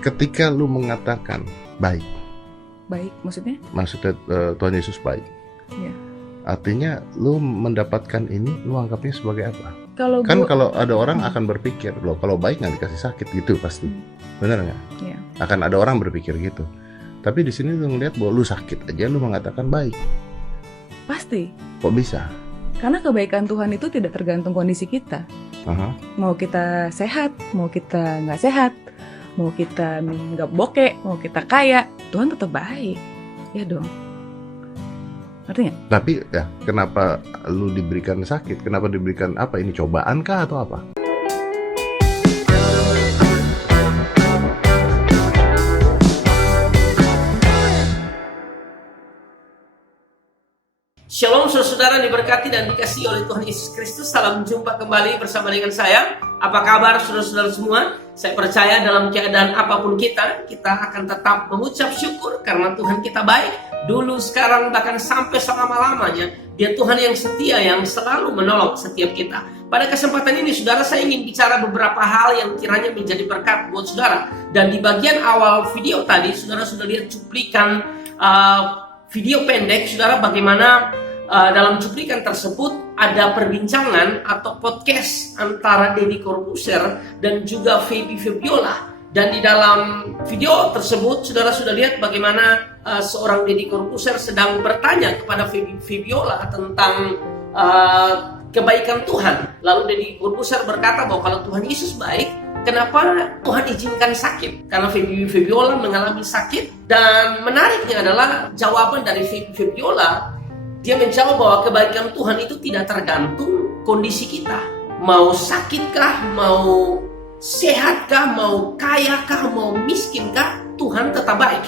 ketika lu mengatakan baik, maksudnya Tuhan Yesus baik, ya. Artinya lu mendapatkan ini, lu anggapnya sebagai apa? Kalau ada orang akan berpikir, loh kalau baik nggak dikasih sakit gitu pasti, benar nggak? ya. Akan ada orang berpikir gitu. Tapi di sini lu ngeliat bahwa lu sakit aja lu mengatakan baik. Pasti. Kok bisa? Karena kebaikan Tuhan itu tidak tergantung kondisi kita. Mau kita sehat, mau kita nggak sehat, mau kita nggak bokeh, mau kita kaya, Tuhan tetap baik. Ya dong. Ngerti nggak? Tapi ya kenapa lu diberikan sakit? Kenapa diberikan apa? Ini cobaan kah atau apa? Shalom saudara diberkati dan dikasihi oleh Tuhan Yesus Kristus. Salam jumpa kembali bersama dengan saya. Apa kabar saudara-saudara semua? Saya percaya dalam keadaan apapun kita akan tetap mengucap syukur karena Tuhan kita baik. Dulu, sekarang, bahkan sampai selama-lamanya. Dia Tuhan yang setia, yang selalu menolong setiap kita. Pada kesempatan ini saudara, saya ingin bicara beberapa hal yang kiranya menjadi berkat buat saudara. Dan di bagian awal video tadi, saudara sudah lihat cuplikan video pendek, saudara, bagaimana dalam cuplikan tersebut ada perbincangan atau podcast antara Deddy Corbuzier dan juga Feby Febiola. Dan di dalam video tersebut saudara sudah lihat bagaimana seorang Deddy Corbuzier sedang bertanya kepada Feby Febiola tentang kebaikan Tuhan. Lalu Deddy Corbuzier berkata bahwa kalau Tuhan Yesus baik, kenapa Tuhan izinkan sakit? Karena Feby Febiola mengalami sakit. Dan menariknya adalah jawaban dari Feby Febiola. Dia menjawab bahwa kebaikan Tuhan itu tidak tergantung kondisi kita. Mau sakitkah, mau sehatkah, mau kayakah, mau miskinkah, Tuhan tetap baik.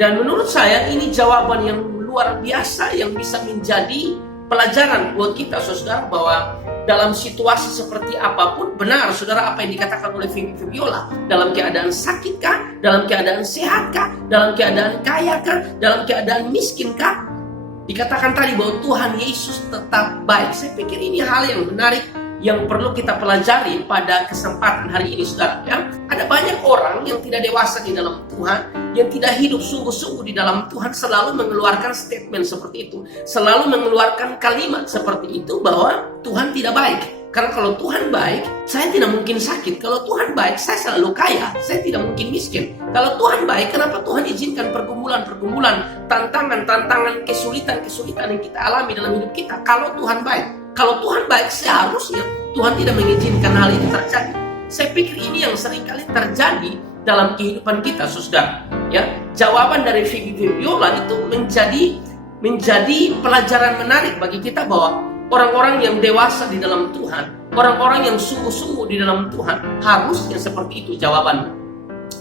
Dan menurut saya ini jawaban yang luar biasa yang bisa menjadi pelajaran buat kita saudara, bahwa dalam situasi seperti apapun, benar saudara apa yang dikatakan oleh Feby Febiola, dalam keadaan sakitkah, dalam keadaan sehatkah, dalam keadaan kayakah, dalam keadaan miskinkah, dikatakan tadi bahwa Tuhan Yesus tetap baik. Saya pikir ini hal yang menarik yang perlu kita pelajari pada kesempatan hari ini saudara ya. Ada banyak orang yang tidak dewasa di dalam Tuhan, yang tidak hidup sungguh-sungguh di dalam Tuhan, selalu mengeluarkan statement seperti itu, selalu mengeluarkan kalimat seperti itu bahwa Tuhan tidak baik. Karena kalau Tuhan baik, saya tidak mungkin sakit. Kalau Tuhan baik, saya selalu kaya. Saya tidak mungkin miskin. Kalau Tuhan baik, kenapa Tuhan izinkan pergumulan-pergumulan, tantangan-tantangan, kesulitan-kesulitan yang kita alami dalam hidup kita? Kalau Tuhan baik. Kalau Tuhan baik, seharusnya Tuhan tidak mengizinkan hal itu terjadi. Saya pikir ini yang seringkali terjadi dalam kehidupan kita, saudara. Ya, jawaban dari Feby Febiola itu menjadi pelajaran menarik bagi kita bahwa orang-orang yang dewasa di dalam Tuhan, orang-orang yang sungguh-sungguh di dalam Tuhan, harusnya seperti itu jawabannya.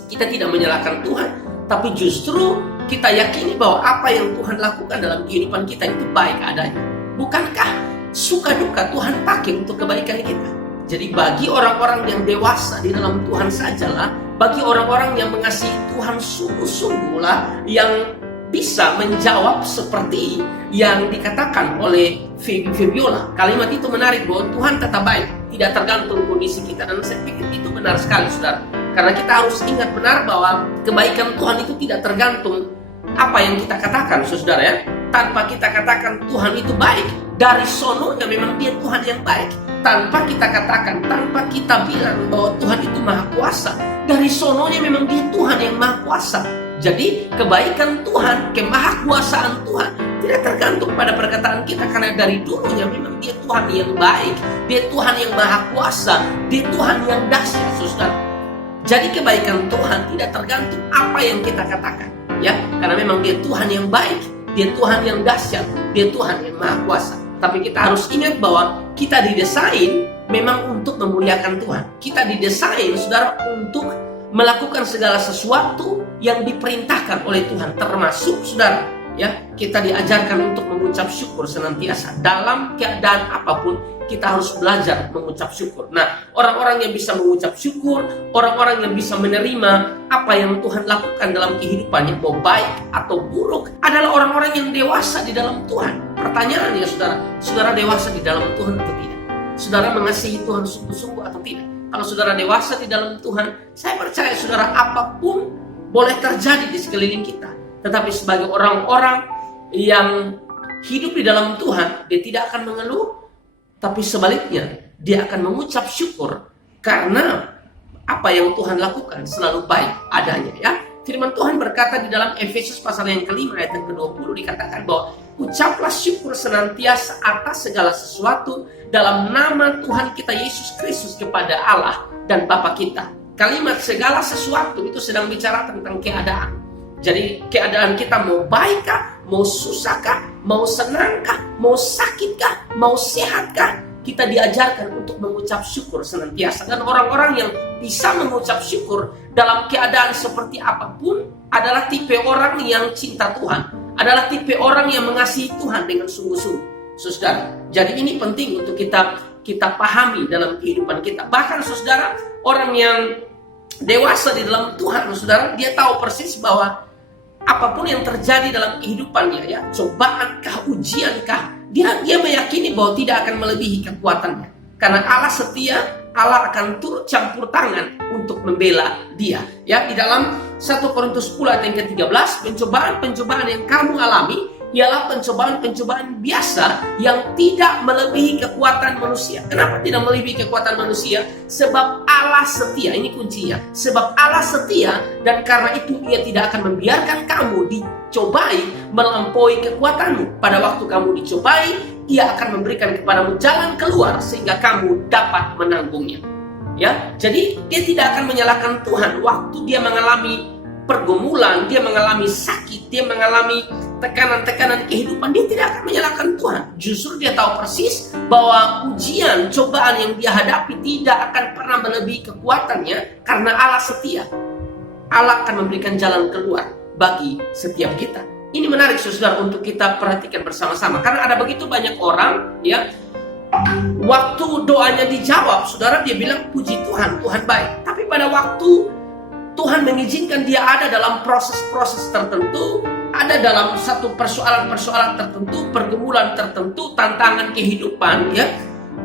Kita tidak menyalahkan Tuhan, tapi justru kita yakini bahwa apa yang Tuhan lakukan dalam kehidupan kita itu baik adanya. Bukankah suka duka Tuhan pakai untuk kebaikan kita? Jadi bagi orang-orang yang dewasa di dalam Tuhan sajalah, bagi orang-orang yang mengasihi Tuhan sungguh-sungguhlah, yang bisa menjawab seperti yang dikatakan oleh Feby Febiola. Kalimat itu menarik bahwa Tuhan tetap baik, tidak tergantung kondisi kita. Dan saya pikir itu benar sekali saudara. Karena kita harus ingat benar bahwa kebaikan Tuhan itu tidak tergantung apa yang kita katakan saudara ya. Tanpa kita katakan Tuhan itu baik, dari sononya memang dia Tuhan yang baik. Tanpa kita katakan, tanpa kita bilang bahwa Tuhan itu maha kuasa, dari sononya memang dia Tuhan yang maha kuasa. Jadi kebaikan Tuhan, kemahakuasaan Tuhan tidak tergantung pada perkataan kita, karena dari dulunya memang dia Tuhan yang baik, dia Tuhan yang maha kuasa, dia Tuhan yang dahsyat saudara. Jadi kebaikan Tuhan tidak tergantung apa yang kita katakan ya, karena memang dia Tuhan yang baik, dia Tuhan yang dahsyat, dia Tuhan yang maha kuasa. Tapi kita harus ingat bahwa kita didesain memang untuk memuliakan Tuhan. Kita didesain saudara untuk melakukan segala sesuatu yang diperintahkan oleh Tuhan, termasuk saudara ya, kita diajarkan untuk mengucap syukur senantiasa. Dalam keadaan apapun kita harus belajar mengucap syukur. Nah, orang-orang yang bisa mengucap syukur, orang-orang yang bisa menerima apa yang Tuhan lakukan dalam kehidupannya, mau baik atau buruk, adalah orang-orang yang dewasa di dalam Tuhan. Pertanyaannya saudara dewasa di dalam Tuhan atau tidak? Saudara mengasihi Tuhan sungguh-sungguh atau tidak? Kalau saudara dewasa di dalam Tuhan, saya percaya saudara apapun boleh terjadi di sekeliling kita. Tetapi sebagai orang-orang yang hidup di dalam Tuhan, dia tidak akan mengeluh, tapi sebaliknya dia akan mengucap syukur karena apa yang Tuhan lakukan selalu baik adanya, ya. Firman Tuhan berkata di dalam Efesus pasal yang kelima ayat yang ke-20 dikatakan bahwa ucaplah syukur senantiasa atas segala sesuatu dalam nama Tuhan kita Yesus Kristus kepada Allah dan Bapa kita. Kalimat segala sesuatu itu sedang bicara tentang keadaan. Jadi keadaan kita mau baikkah, mau susahkah, mau senangkah, mau sakitkah, mau sehatkah, kita diajarkan untuk mengucap syukur senantiasa. Dan orang-orang yang bisa mengucap syukur dalam keadaan seperti apapun adalah tipe orang yang cinta Tuhan, adalah tipe orang yang mengasihi Tuhan dengan sungguh-sungguh. Saudara, jadi ini penting untuk kita pahami dalam kehidupan kita. Bahkan saudara, orang yang dewasa di dalam Tuhan, saudara, dia tahu persis bahwa apapun yang terjadi dalam kehidupannya, ya, cobaankah, ujiankah, dia meyakini bahwa tidak akan melebihi kekuatannya. Karena Allah setia, Allah akan turut campur tangan untuk membela dia. Ya, di dalam 1 Korintus 10 ayat yang ke-13, pencobaan-pencobaan yang kamu alami ialah pencobaan-pencobaan biasa yang tidak melebihi kekuatan manusia. Kenapa tidak melebihi kekuatan manusia? Sebab Allah setia, ini kuncinya. Sebab Allah setia, dan karena itu Ia tidak akan membiarkan kamu dicobai melampaui kekuatanmu. Pada waktu kamu dicobai, Ia akan memberikan kepadamu jalan keluar sehingga kamu dapat menanggungnya. Ya, jadi dia tidak akan menyalahkan Tuhan waktu dia mengalami pergumulan, dia mengalami sakit, dia mengalami tekanan-tekanan kehidupan. Dia tidak akan menyalahkan Tuhan. Justru dia tahu persis bahwa ujian, cobaan yang dia hadapi tidak akan pernah melebihi kekuatannya karena Allah setia. Allah akan memberikan jalan keluar bagi setiap kita. Ini menarik saudara untuk kita perhatikan bersama-sama, karena ada begitu banyak orang, ya, waktu doanya dijawab, saudara, dia bilang puji Tuhan, Tuhan baik. Tapi pada waktu Tuhan mengizinkan dia ada dalam proses-proses tertentu, ada dalam satu persoalan-persoalan tertentu, pergumulan tertentu, tantangan kehidupan, ya,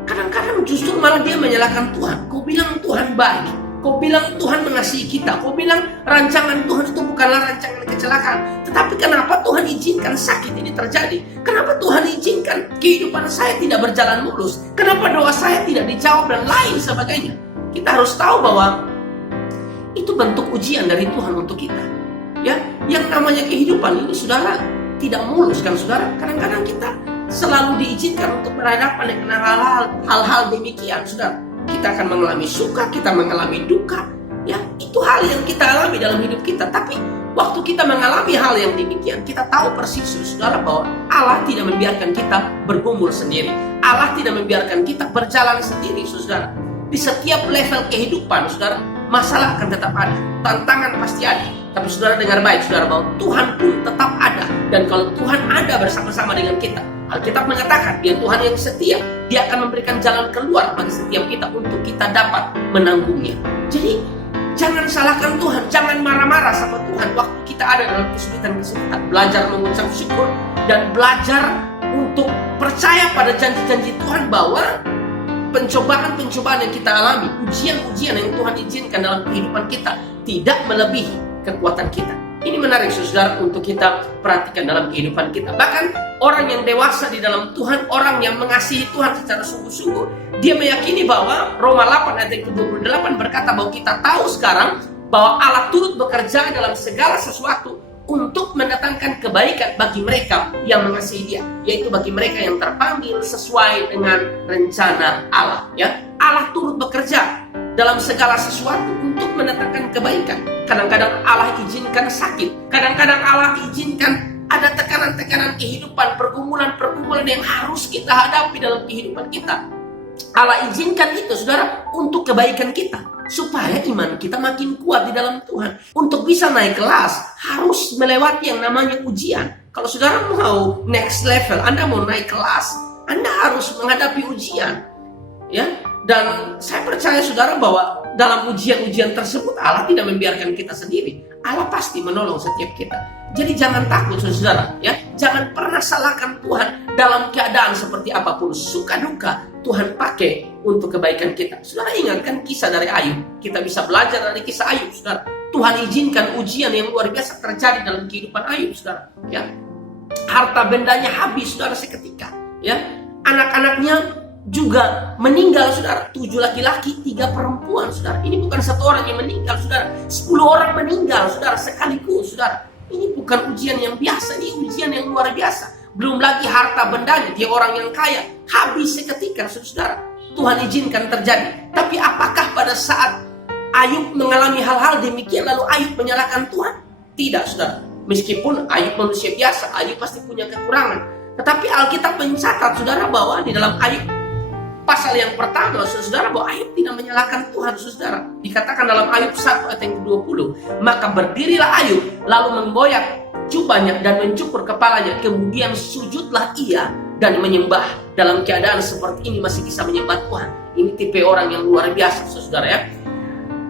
kadang-kadang justru malah dia menyalahkan Tuhan. Kau bilang Tuhan baik, kau bilang Tuhan mengasihi kita, kau bilang rancangan Tuhan itu bukanlah rancangan kecelakaan. Tetapi kenapa Tuhan izinkan sakit ini terjadi? Kenapa Tuhan izinkan kehidupan saya tidak berjalan mulus? Kenapa doa saya tidak dijawab dan lain sebagainya? Kita harus tahu bahwa itu bentuk ujian dari Tuhan untuk kita. Ya, yang namanya kehidupan ini, saudara, tidak mulus kan, saudara? Kadang-kadang kita selalu diizinkan untuk berhadapan dengan hal-hal demikian, saudara. Kita akan mengalami suka, kita mengalami duka. Ya, itu hal yang kita alami dalam hidup kita. Tapi waktu kita mengalami hal yang demikian, kita tahu persis, saudara, bahwa Allah tidak membiarkan kita bergumul sendiri. Allah tidak membiarkan kita berjalan sendiri, saudara. Di setiap level kehidupan, saudara, masalah akan tetap ada, tantangan pasti ada. Tapi saudara dengar baik, saudara, bahwa Tuhan pun tetap ada. Dan kalau Tuhan ada bersama-sama dengan kita, Alkitab mengatakan dia Tuhan yang setia. Dia akan memberikan jalan keluar bagi setiap kita untuk kita dapat menanggungnya. Jadi jangan salahkan Tuhan, jangan marah-marah sama Tuhan waktu kita ada dalam kesulitan-kesulitan. Belajar mengucap syukur dan belajar untuk percaya pada janji-janji Tuhan bahwa pencobaan-pencobaan yang kita alami, ujian-ujian yang Tuhan izinkan dalam kehidupan kita tidak melebihi kekuatan kita. Ini menarik saudara untuk kita perhatikan dalam kehidupan kita. Bahkan orang yang dewasa di dalam Tuhan, orang yang mengasihi Tuhan secara sungguh-sungguh, dia meyakini bahwa Roma 8 ayat ke-28 berkata bahwa kita tahu sekarang bahwa Allah turut bekerja dalam segala sesuatu untuk mendatangkan kebaikan bagi mereka yang mengasihi Dia, yaitu bagi mereka yang terpanggil sesuai dengan rencana Allah. Ya, Allah turut bekerja dalam segala sesuatu untuk mendatangkan kebaikan. Kadang-kadang Allah izinkan sakit, kadang-kadang Allah izinkan ada tekanan-tekanan kehidupan, pergumulan-pergumulan yang harus kita hadapi dalam kehidupan kita. Allah izinkan itu, saudara, untuk kebaikan kita, supaya iman kita makin kuat di dalam Tuhan. Untuk bisa naik kelas, harus melewati yang namanya ujian. Kalau saudara mau next level, Anda mau naik kelas, Anda harus menghadapi ujian. Ya, dan saya percaya saudara bahwa dalam ujian-ujian tersebut Allah tidak membiarkan kita sendiri. Allah pasti menolong setiap kita. Jadi jangan takut saudara, ya. Jangan pernah salahkan Tuhan dalam keadaan seperti apapun, suka duka. Tuhan pakai untuk kebaikan kita. Saudara ingat kan kisah dari Ayub? Kita bisa belajar dari kisah Ayub, saudara. Tuhan izinkan ujian yang luar biasa terjadi dalam kehidupan Ayub, saudara. Ya, harta bendanya habis, saudara, seketika. Ya, anak-anaknya juga meninggal, saudara. 7 laki-laki, 3 perempuan, saudara. Ini bukan 1 orang yang meninggal, saudara. 10 orang meninggal, saudara, sekaligus, saudara. Ini bukan ujian yang biasa, ini ujian yang luar biasa. Belum lagi harta bendanya, dia orang yang kaya, habis seketika, saudara. Tuhan izinkan terjadi. Tapi apakah pada saat Ayub mengalami hal-hal demikian lalu Ayub menyalahkan Tuhan? Tidak, saudara. Meskipun Ayub manusia biasa, Ayub pasti punya kekurangan. Tetapi Alkitab mencatat, saudara, bahwa di dalam Ayub pasal yang pertama, saudara, bahwa Ayub tidak menyalahkan Tuhan, saudara. Dikatakan dalam Ayub 1 ayat yang ke-20, maka berdirilah Ayub, lalu memboyak jubahnya dan mencukur kepalanya, kemudian sujudlah ia dan menyembah. Dalam keadaan seperti ini masih bisa menyembah Tuhan. Ini tipe orang yang luar biasa, saudara, ya.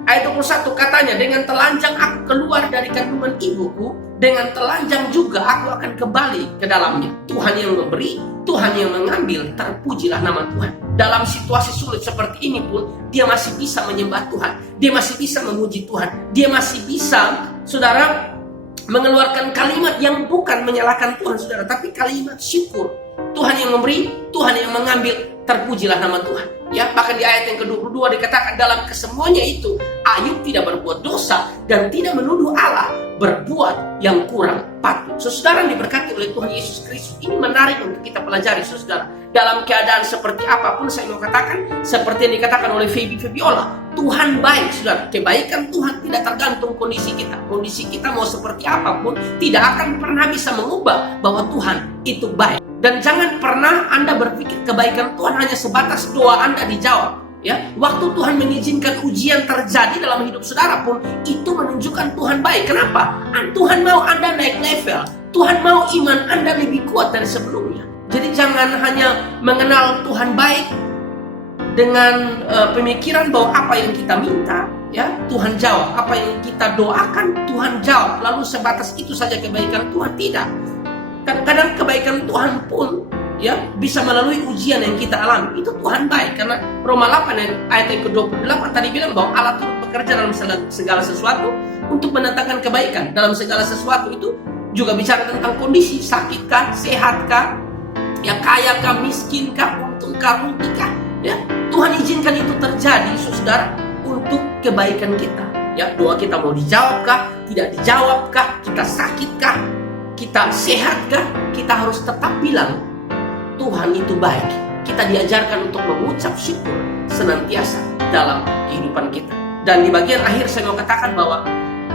Ayat 21 katanya, dengan telanjang aku keluar dari kandungan ibuku, dengan telanjang juga aku akan kembali ke dalamnya. Tuhan yang memberi, Tuhan yang mengambil, terpujilah nama Tuhan. Dalam situasi sulit seperti ini pun, dia masih bisa menyembah Tuhan. Dia masih bisa memuji Tuhan. Dia masih bisa, saudara, mengeluarkan kalimat yang bukan menyalahkan Tuhan, saudara, tapi kalimat syukur. Tuhan yang memberi, Tuhan yang mengambil, terpujilah nama Tuhan. Ya, bahkan di ayat yang ke-22 dikatakan dalam kesemuanya itu Ayub tidak berbuat dosa dan tidak menuduh Allah berbuat yang kurang patut. Saudara yang diberkati oleh Tuhan Yesus Kristus, ini menarik untuk kita pelajari, saudara. Dalam keadaan seperti apapun, saya mau katakan seperti yang dikatakan oleh Fabiola, Tuhan baik, saudara. Kebaikan Tuhan tidak tergantung kondisi kita. Kondisi kita mau seperti apapun tidak akan pernah bisa mengubah bahwa Tuhan itu baik. Dan jangan pernah Anda berpikir kebaikan Tuhan hanya sebatas doa Anda dijawab. Ya, waktu Tuhan mengizinkan ujian terjadi dalam hidup saudara pun itu menunjukkan Tuhan baik. Kenapa? Tuhan mau Anda naik level. Tuhan mau iman Anda lebih kuat dari sebelumnya. Jadi jangan hanya mengenal Tuhan baik dengan pemikiran bahwa apa yang kita minta, ya, Tuhan jawab. Apa yang kita doakan, Tuhan jawab. Lalu sebatas itu saja kebaikan Tuhan. Tidak. Kadang-kadang kebaikan Tuhan pun, ya, bisa melalui ujian yang kita alami. Itu Tuhan baik. Karena Roma 8 ayat yang ke-28 tadi bilang bahwa Allah turut bekerja dalam segala sesuatu untuk mendatangkan kebaikan. Dalam segala sesuatu itu juga bicara tentang kondisi, sakitkah, sehatkah, ya, kayakah, miskinkah, untungkah, rugitkah, ya. Tuhan izinkan itu terjadi, saudara, untuk kebaikan kita. Ya, doa kita mau dijawabkah, tidak dijawabkah, kita sakitkah, kita sehatkah, kita harus tetap bilang Tuhan itu baik. Kita diajarkan untuk mengucap syukur senantiasa dalam kehidupan kita. Dan di bagian akhir saya mau katakan bahwa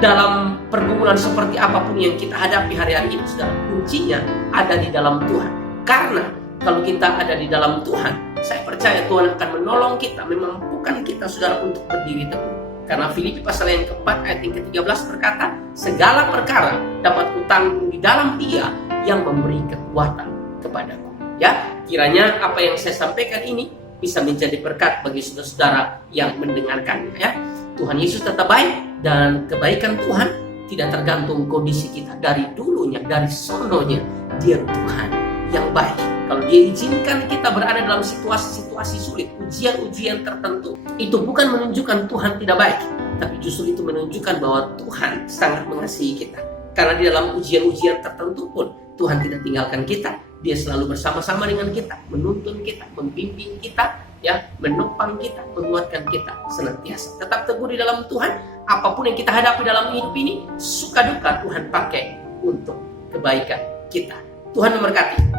dalam pergumulan seperti apapun yang kita hadapi hari-hari ini, saudara, kuncinya ada di dalam Tuhan. Karena kalau kita ada di dalam Tuhan, saya percaya Tuhan akan menolong kita, memampukan kita, saudara, untuk berdiri teguh. Karena Filipi pasal yang keempat ayat yang ke-13 berkata, segala perkara dapat kutanggung di dalam Dia yang memberi kekuatan kepadaku. Ya, kiranya apa yang saya sampaikan ini bisa menjadi berkat bagi saudara-saudara yang mendengarkannya. Ya, Tuhan Yesus tetap baik dan kebaikan Tuhan tidak tergantung kondisi kita. Dari dulunya, dari sononya, Dia Tuhan yang baik. Kalau Dia izinkan kita berada dalam situasi-situasi sulit, ujian-ujian tertentu, itu bukan menunjukkan Tuhan tidak baik, tapi justru itu menunjukkan bahwa Tuhan sangat mengasihi kita. Karena di dalam ujian-ujian tertentu pun Tuhan tidak tinggalkan kita. Dia selalu bersama-sama dengan kita, menuntun kita, membimbing kita, ya, menopang kita, menguatkan kita senantiasa. Tetap teguh di dalam Tuhan. Apapun yang kita hadapi dalam hidup ini, suka duka Tuhan pakai untuk kebaikan kita. Tuhan memberkati.